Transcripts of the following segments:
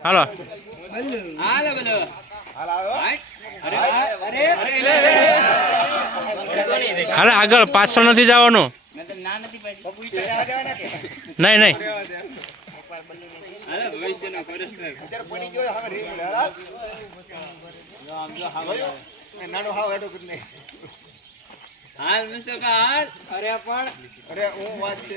હાલો હાલે આગળ પાછળ નથી જવાનું નહીં નહીં હાલ મિસ્ટર હાલ અરે પણ અરે હું વાત છે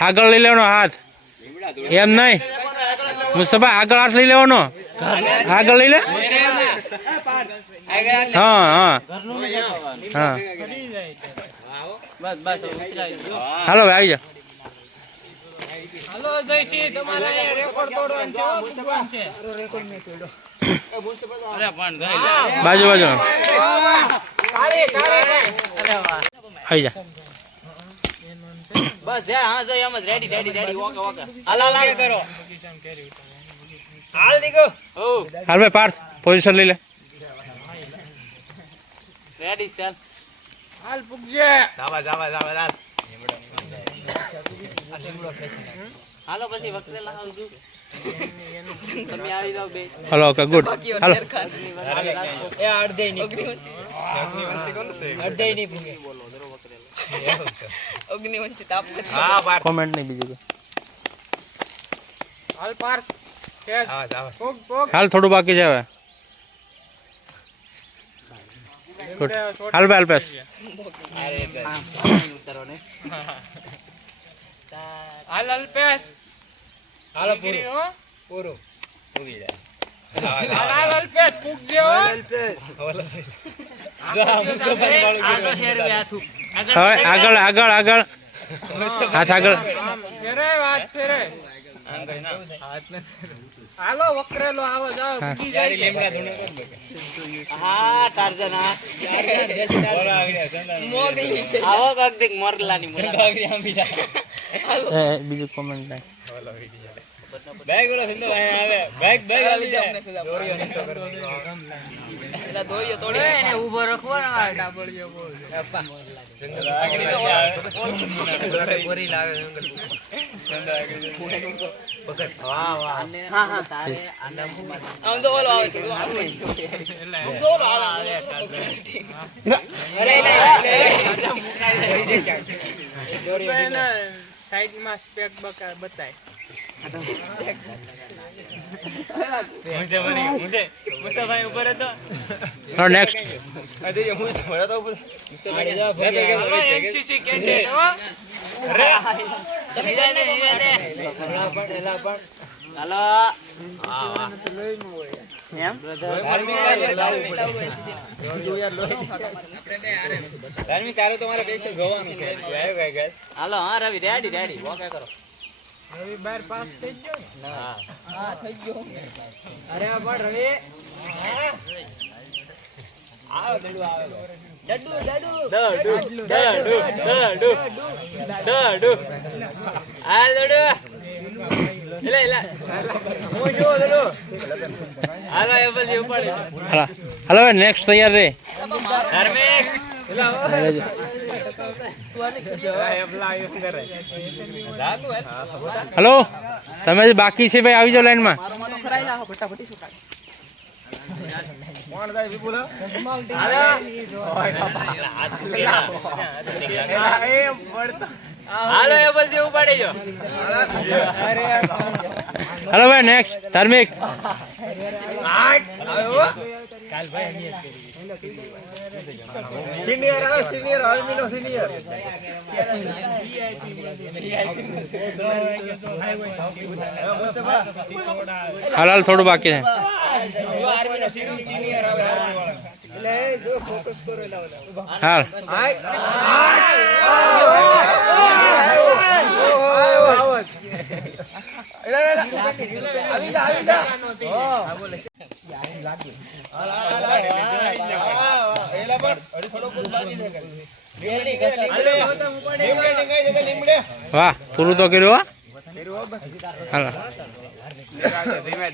આગળ લઈ લેવાનો હાથ એમ નહીં મુસ્તફા આગળ હાથ લઈ લેવાનો આગળ લઈ લે હા હા હા હાલો ભાઈ આવી જાઓ હાલો જયસિંહ તમારે રેકોર્ડ તોડવાનો છે ભગવાન છે અરે પણ બાજુ બાજુ તાળી આવી જા બસ જા હા જો એમ જ રેડી ઓકે ઓકે હાલ કરો હાલ દીકો ઓ હાલ ભાઈ પાર્થ પોઝિશન લઈ લે રેડી ચાલ હાલ પુગજે જાવા હાલો પછી વખતે લાવજો તમે આવી જાવ બે હાલો ઓકે ગુડ હાલો એ અડધે ની અડધે ની પુગે અગ્નિવંચિત આપ હા બાર કોમેન્ટ નહીં બીજું હાલ પાર હા જાવ પોગ હાલ થોડું બાકી છે હવે ગુડ હાલ ભાઈ હાલ પેસ અરે ઉતરો ને હાલ પેસ હાલ પૂરું પૂગી જાય હાલ પેસ પૂગ જેવો હવે આગળ આગળ આગળ હાથ આગળ ફેરે વાત ફેરે હાલો વકરેલો આવો જાવ પૂગી જાય લેમડા ધૂણે હા ટાર્જન આવો કગદિક મોરલાની મુલાકાત બીજું કોમેન્ટ નહીં બેગ ઓલો સિંધો આવે બેગ આલી જાય એલા દોરીઓ તોડી એને ઊભો રાખવાનો ડાબળિયો બોલ આગળી તો બોરી લાવે જંગલ બગડ વાહ હા તારે આમ તો ઓલો આવે છે તો ઓલો આવે અરે લે સાઈડ માં સ્પેક બતાય મુસ્તફાઈ ઉપર હતો નેક્સ્ટ એમસીસી કે છે અરે હાલો એમ ધાર્મિક તારું તમારે પૈસા જોવાનું છે હાલો હા રવિ રેડી ઓકે કરો રવિ બાર પાસ થઈ ગયો ને હા થઈ ગયો અરે પણ રવિ આવ ડડુ આવે ડડુ આ ડડુ લે હું જો ડડુ હાલો એ બલ ઉપાડે હાલો ભાઈ નેક્સ્ટ તૈયાર રે ધાર્મિક હલો તમે જે બાકી છે ભાઈ આવી જાઓ લાઈનમાં હાલો એ બલ ઉપાડે જો હલો ભાઈ નેક્સ્ટ ધાર્મિક સિનિયર આર્મીનો સિનિયર હાલ હાલ થોડું બાકી છે હાલ વાહ પૂરું તો કર્યું હાલો ધીમે